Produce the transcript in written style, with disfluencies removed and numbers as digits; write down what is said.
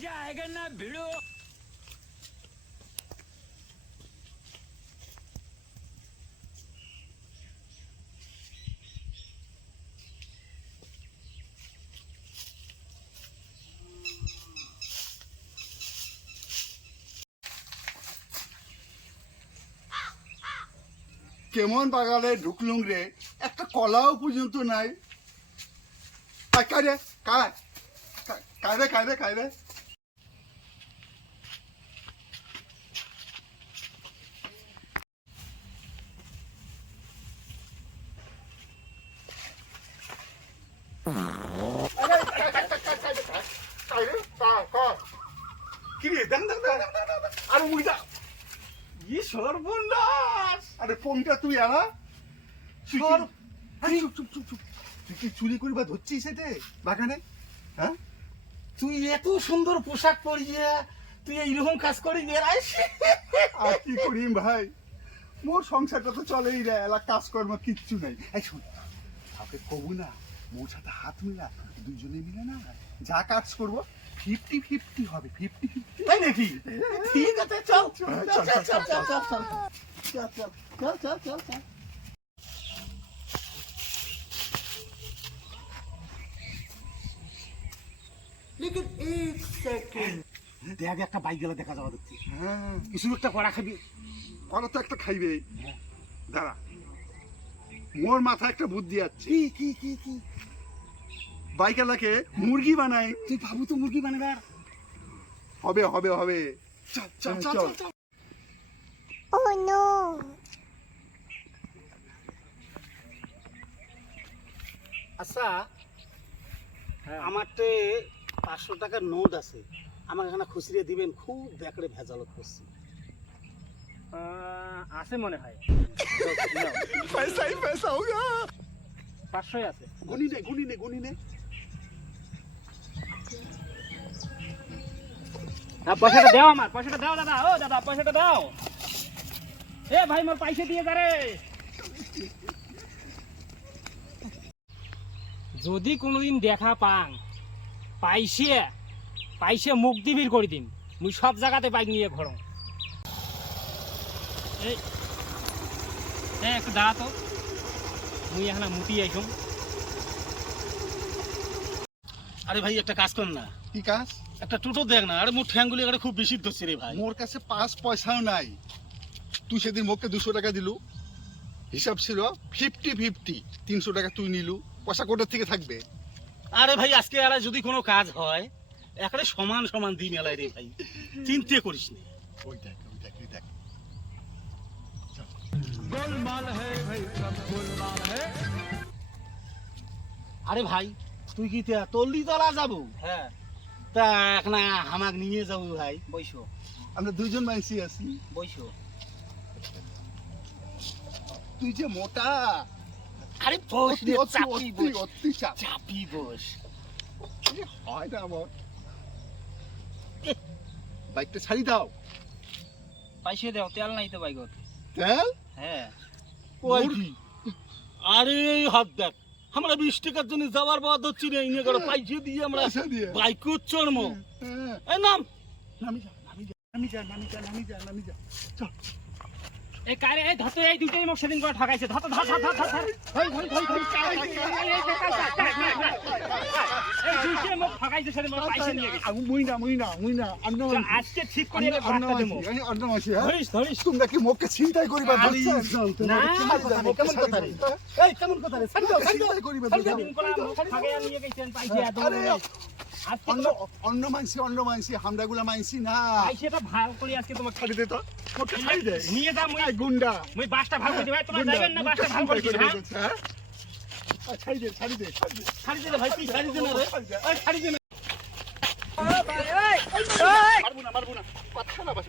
मजा आएगा ना भिड़ो। কেমন বাগানে ঢুকলুম রে, একটা কলাও পর্যন্ত নাই। কারে কারে কারে কারে কিরে দেখ দেখ দেখ আরে মুইটা ই সর্বনাশ। আরে ফোনটা তুই আনা সর। চুপ চুপ চুপ চুপ, তুই কি চুরি করবা ধরছিস এতে বাগানে? হ্যাঁ, তুই এত সুন্দর পোশাক পরিয়ে তুই এইরকম কাজ করি বেড়াইস? আর কি করিম ভাই, মোর সংসারটা তো চলেই রে, এলা কাজকর্ম কিচ্ছু নেই। এই শোন, কাউকে কবু না, মোর সাথে হাত মিলা, দুজনে মিলে না যা কাজ করবো 50-50 হবে। 50-50 তাই নাকি? ঠিক আছে, চল চল চল, চল চল, চল চল, চল চল চল চল চল চল চল। लेकिन एक सेकंड দেখ, একটা বাইক গেলে দেখা যাওয়া দেখছি। হ্যাঁ, কিছু একটা করা খাবি। ওরা তো একটা খাইবে। দাঁড়া, মোর মাথায় একটা বুদ্ধি আছে। কি কি কি কি? বাইকালাকে মুরগি বানাই। তুই ভাবু তো মুরগি বানাবার। হবে হবে হবে, চল চল চল, চল চল। চল। Oh no! আচ্ছা, আমারতে 500 টাকার নোট আছে, আমাকে এখানে খুচরিয়ে দিবেন? খুব ব্যাকড়ে ভেজালত করছি। আছে মনে হয় পয়সাই পয়সা হোগা। 500 আছে। গুনি নে গুনি নে গুনি নে। পয়সাটা দাও, আমার পয়সাটা দাও দাদা। ও দাদা, পয়সাটা দাও। এ ভাই, মোর পয়সা দিয়ে যা রে। যদি কোনোদিন দেখা পাং, পাইছে মুখ দিবির করে দিন। মুই সব জায়গাতে বাইক নিয়ে ঘোরো। এই একটু দাঁড়া তো, মুই এখানে মুটি আইসুম। আরে ভাই, একটা কাজ কর না, কি কাজ? একটা টোটো দেখ না। আরে মোর ঠ্যাঙ্গুলি একটা খুব বেশি ধরছে রে ভাই। মোর কাছে 5 পয়সাও নাই। তুই সেদিন মোকে 200 টাকা দিলু, হিসাব ছিল 50-50। 300 টাকা তুই নিলু, পয়সা কোটার থেকে থাকবে? আরে ভাই, আজকে আর যদি কোনো কাজ হয় একেবারে সমান সমান দিই মেলায় রে ভাই, চিন্তা করিস না। ওই দেখ ওই দেখ ওই দেখ। আরে ভাই, তুই কি তল্লি তলা যাবো? হ্যাঁ, তা এখন হামাক নিয়ে যাবো ভাই। বইসো আমরা দুইজন মাইসি আছি। বইসো। তুই যে মোটা, আরে বস রে, অতি চাপি অতি বস, অতি চাপ। চাপি বস। হয় না আমার। বাইকটা ছাড়ি দাও। পয়সা দাও, তেল নাই তো বাইকত। তেল? হ্যাঁ। ওই কি? আরে হাত দেখ, আমরা 20 টাকার জন্য যাওয়ার বাদ হচ্ছি না, ইনে করে পয়সা দিয়ে আমরা পয়সা দিয়ে? বাইক চড়ম। হ্যাঁ। এই নাম। নামি যা নামি যা নামি যা নামি যা নামি যা নামি যা। চল। এই কারে, এই ধর তো, এই দুইটাই মোক সেদিন করে ঠকাইছে। ধর ধর ধর ধর ধর। ধর ধর ধর ধর। এই দুইটাই মোক ঠকাইছে, সেদিন মোক পয়সা নিয়ে গেছে। মুই না অন্য তো আজকে ঠিক করে এবার বার্তা দেবো। অন্য মাসি। হ্যাঁ, ধরিস ধরিস। তোমরা কি মোকে ছিনতাই করিবা ধরছেন? না, কেমন কথা রে? এই কেমন কথা রে? ছাড় দাও, ছাড় দাও। ছিনতাই করিবা সেদিন করে মোক ঠকাইয়া নিয়ে গেছেন পয়সা। আরে আজকে অন্য মানসি হামদাগুলা মানসি না। পয়সাটা ভাগ করে আজকে তোমাকে ছাড়ি দে তো, মোকে ছাড়ি দে। নিয়ে যা। মুই গুন্ডা মুই বাসটা ভাগ করে দিই ভাই, তোমরা যাবেন না, বাসটা ভাগ করে দিই। হ্যাঁ, ছাড়ি দে ছাড়ি দে। ছাড়ি দে রে ভাই, তুই ছাড়ি দে না রে। ওই ছাড়ি দে না। মারবো না কথা না বাস।